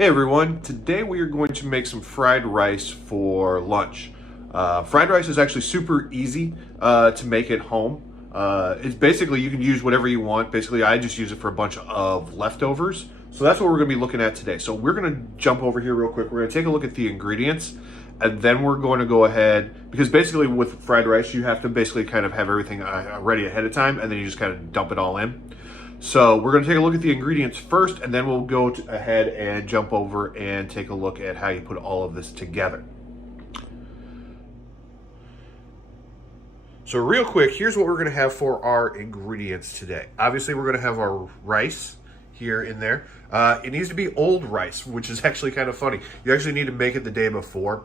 Hey everyone, today we are going to make some fried rice for lunch. Fried rice is actually super easy to make at home. It's basically, you can use whatever you want. Basically, I just use it for a bunch of leftovers. So that's what we're going to be looking at today. So we're going to jump over here real quick. We're going to take a look at the ingredients, and then we're going to go ahead, because basically with fried rice, you have to basically kind of have everything ready ahead of time, and then you just kind of dump it all in. So we're going to take a look at the ingredients first, and then we'll go ahead and jump over and take a look at how you put all of this together. So real quick, here's what we're going to have for our ingredients today. Obviously, we're going to have our rice here in there. It needs to be old rice, which is actually kind of funny. You actually need to make it the day before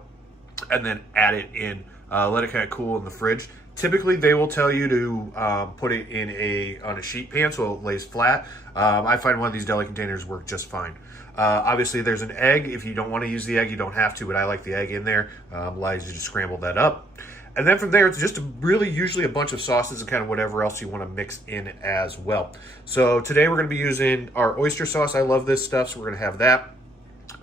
and then add it in. Let it kind of cool in the fridge. Typically, they will tell you to put it in on a sheet pan so it lays flat. I find one of these deli containers work just fine. Obviously, there's an egg. If you don't want to use the egg, you don't have to, but I like the egg in there. Allows you to scramble that up. And then from there, it's just usually a bunch of sauces and kind of whatever else you want to mix in as well. So today we're going to be using our oyster sauce. I love this stuff, so we're going to have that.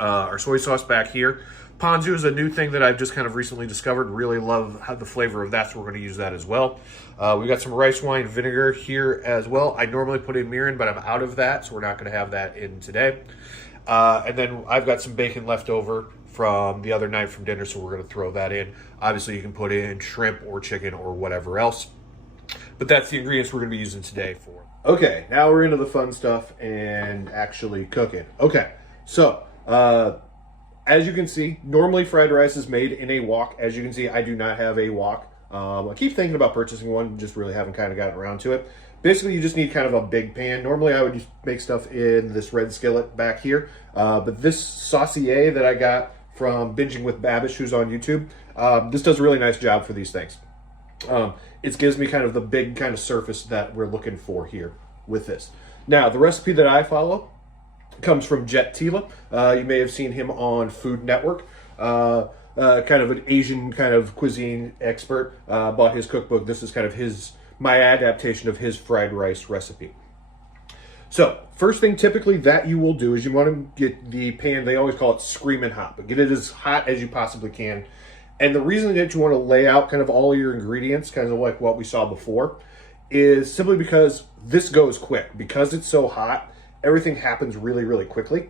Our soy sauce back here. Ponzu is a new thing that I've just kind of recently discovered. Really love the flavor of that, so we're going to use that as well. We've got some rice wine vinegar here as well. I normally put in mirin, but I'm out of that, so we're not going to have that in today. And then I've got some bacon left over from the other night from dinner, so we're going to throw that in. Obviously, you can put in shrimp or chicken or whatever else. But that's the ingredients we're going to be using today for. Okay, now we're into the fun stuff and actually cooking. Okay, so as you can see, normally fried rice is made in a wok. As you can see, I do not have a wok. I keep thinking about purchasing one, just really haven't kind of gotten around to it. Basically, you just need kind of a big pan. Normally, I would just make stuff in this red skillet back here. But this saucier that I got from Binging with Babish, who's on YouTube, this does a really nice job for these things. It gives me kind of the big kind of surface that we're looking for here with this. Now, the recipe that I follow comes from Jet Tila. You may have seen him on Food Network. Kind of an Asian kind of cuisine expert. Bought his cookbook. This is kind of my adaptation of his fried rice recipe. So first thing typically that you will do is you want to get the pan, they always call it screaming hot, but get it as hot as you possibly can. And the reason that you want to lay out kind of all your ingredients, kind of like what we saw before, is simply because this goes quick. Because it's so hot, everything happens really, really quickly.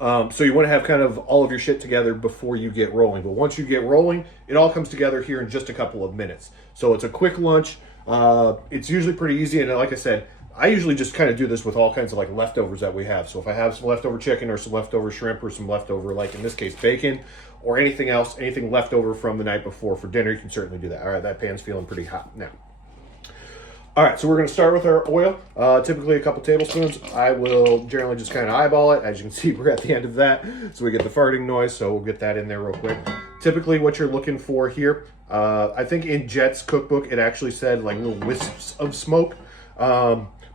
So you want to have kind of all of your shit together before you get rolling. But once you get rolling, it all comes together here in just a couple of minutes. So it's a quick lunch. It's usually pretty easy. And like I said, I usually just kind of do this with all kinds of like leftovers that we have. So if I have some leftover chicken or some leftover shrimp or some leftover, like in this case, bacon or anything else, anything left over from the night before for dinner, you can certainly do that. All right, that pan's feeling pretty hot now. All right, so we're going to start with our oil, typically a couple tablespoons. I will generally just kind of eyeball it. As you can see, we're at the end of that, so we get the farting noise, so we'll get that in there real quick. Typically, what you're looking for here, I think in Jet's cookbook, it actually said like little wisps of smoke.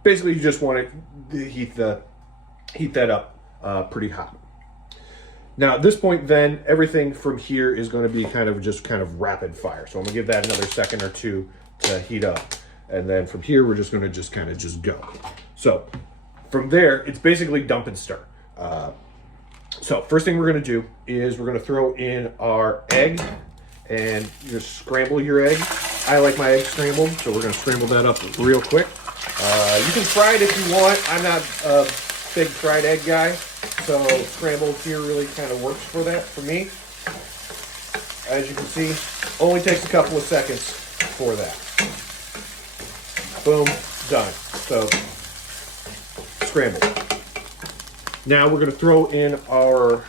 Basically, you just want to heat that up pretty hot. Now, at this point, then, everything from here is going to be kind of rapid fire. So I'm going to give that another second or two to heat up. And then from here, we're just going to kind of go. So from there, it's basically dump and stir. So first thing we're going to do is we're going to throw in our egg and just scramble your egg. I like my egg scrambled, so we're going to scramble that up real quick. You can fry it if you want. I'm not a big fried egg guy, so scrambled here really kind of works for that for me. As you can see, only takes a couple of seconds for that. Boom, done. So, scrambled. Now we're going to throw in our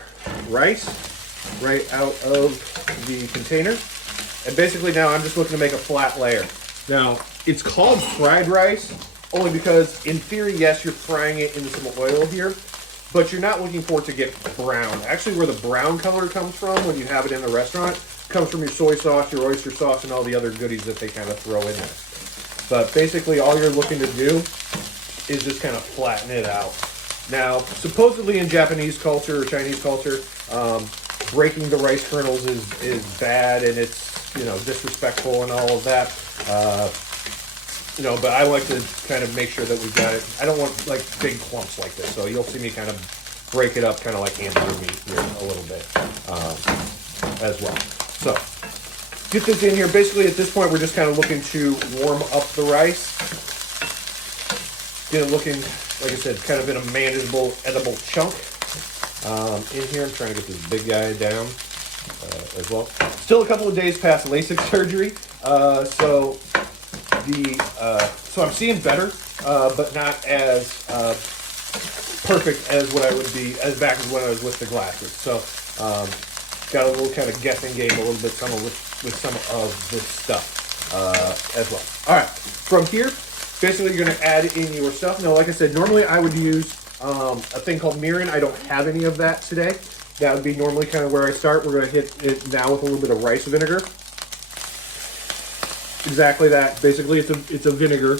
rice right out of the container. And basically now I'm just looking to make a flat layer. Now, it's called fried rice only because, in theory, yes, you're frying it into some oil here, but you're not looking for it to get brown. Actually, where the brown color comes from when you have it in the restaurant comes from your soy sauce, your oyster sauce, and all the other goodies that they kind of throw in there. But basically, all you're looking to do is just kind of flatten it out. Now, supposedly in Japanese culture or Chinese culture, breaking the rice kernels is bad and it's, disrespectful and all of that. But I like to kind of make sure that we've got it. I don't want like big clumps like this, so you'll see me kind of break it up kind of like hamburger meat here a little bit as well. So get this in here. Basically at this point we're just kind of looking to warm up the rice. Get it looking, like I said, kind of in a manageable, edible chunk. In here, I'm trying to get this big guy down as well. Still a couple of days past LASIK surgery, so I'm seeing better, but not as perfect as what I would be as back as when I was with the glasses. So got a little kind of guessing game a little bit with some of this stuff as well. All right, from here, basically you're going to add in your stuff. Now, like I said, normally I would use a thing called mirin. I don't have any of that today. That would be normally kind of where I start. We're going to hit it now with a little bit of rice vinegar. Exactly that. Basically, it's a vinegar.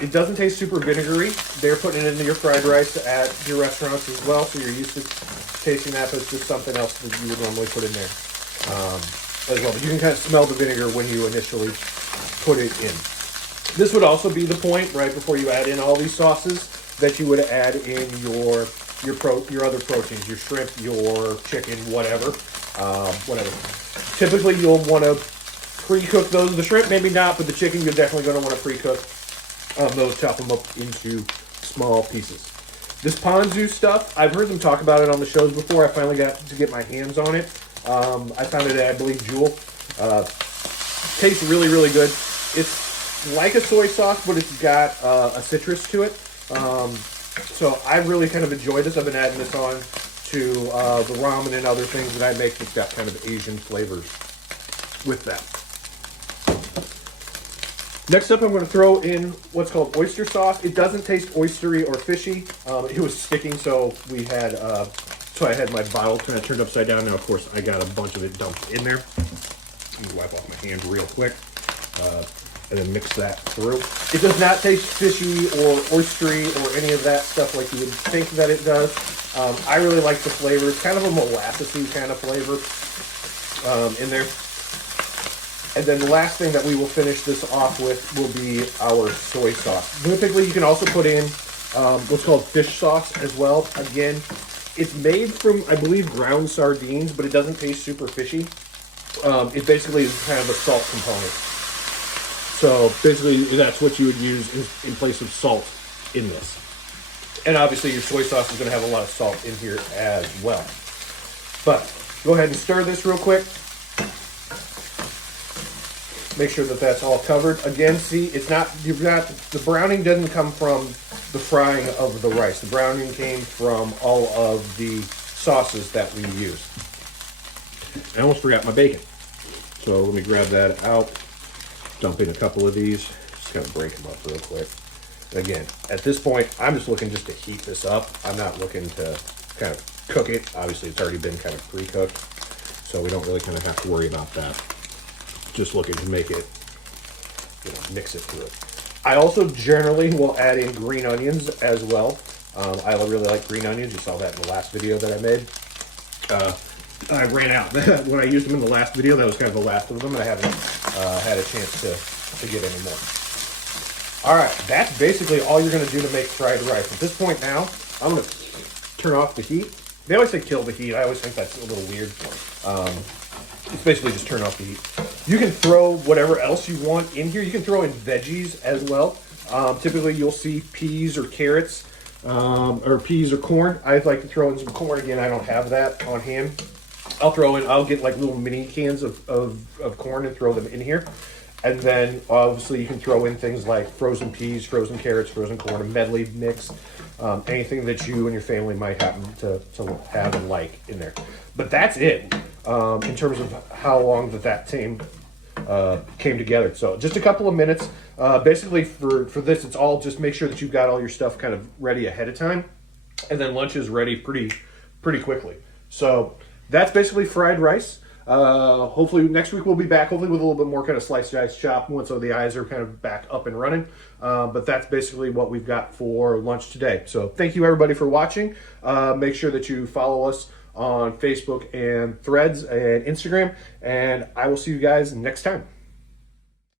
It doesn't taste super vinegary. They're putting it into your fried rice at your restaurants as well, so you're used to tasting that, but it's just something else that you would normally put in there as well. But you can kind of smell the vinegar when you initially put it in. This would also be the point right before you add in all these sauces that you would add in your other proteins, your shrimp, your chicken, whatever. Typically, you'll want to pre-cook those. The shrimp, maybe not, but the chicken, you're definitely going to want to pre-cook those. Chop them up into small pieces. This ponzu stuff, I've heard them talk about it on the shows before. I finally got to get my hands on it. I found it at, I believe, Jewel. Tastes really, really good. It's like a soy sauce, but it's got a citrus to it. So I really kind of enjoy this. I've been adding this on to the ramen and other things that I make that's got kind of Asian flavors with that. Next up, I'm going to throw in what's called oyster sauce. It doesn't taste oystery or fishy. It was sticking, so I had my bottle kind of turned upside down. Now, of course, I got a bunch of it dumped in there. Let me wipe off my hand real quick. And then mix that through. It does not taste fishy or oystery or any of that stuff like you would think that it does. I really like the flavor. It's kind of a molassesy kind of flavor in there. And then the last thing that we will finish this off with will be our soy sauce. Typically, you can also put in what's called fish sauce as well. Again, it's made from, I believe, ground sardines, but it doesn't taste super fishy. It basically is kind of a salt component. So basically, that's what you would use in place of salt in this. And obviously, your soy sauce is going to have a lot of salt in here as well. But go ahead and stir this real quick. Make sure that that's all covered. Again, see, the browning doesn't come from the frying of the rice. The browning came from all of the sauces that we use. I almost forgot my bacon. So let me grab that out. Dump in a couple of these. Just kind of break them up real quick. Again, at this point, I'm just looking just to heat this up. I'm not looking to kind of cook it. Obviously, it's already been kind of pre-cooked, so we don't really kind of have to worry about that. Just looking to make it, mix it through. I also generally will add in green onions as well. I really like green onions. You saw that in the last video that I made. I ran out. When I used them in the last video, that was kind of the last of them, and I haven't had a chance to get any more. All right, that's basically all you're going to do to make fried rice. At this point now, I'm going to turn off the heat. They always say kill the heat. I always think that's a little weird. It's basically just turn off the heat. You can throw whatever else you want in here. You can throw in veggies as well. Typically, you'll see peas or carrots, or peas or corn. I'd like to throw in some corn. Again, I don't have that on hand. I'll get like little mini cans of corn and throw them in here. And then obviously you can throw in things like frozen peas, frozen carrots, frozen corn, a medley mix, anything that you and your family might happen to have and like in there. But that's it in terms of how long that team came together. So just a couple of minutes. Basically for this, it's all just make sure that you've got all your stuff kind of ready ahead of time. And then lunch is ready pretty quickly. So that's basically fried rice. Hopefully next week we'll be back, hopefully with a little bit more kind of sliced dice chop once all the eyes are kind of back up and running. But that's basically what we've got for lunch today. So thank you everybody for watching. Make sure that you follow us on Facebook and Threads and Instagram, and I will see you guys next time.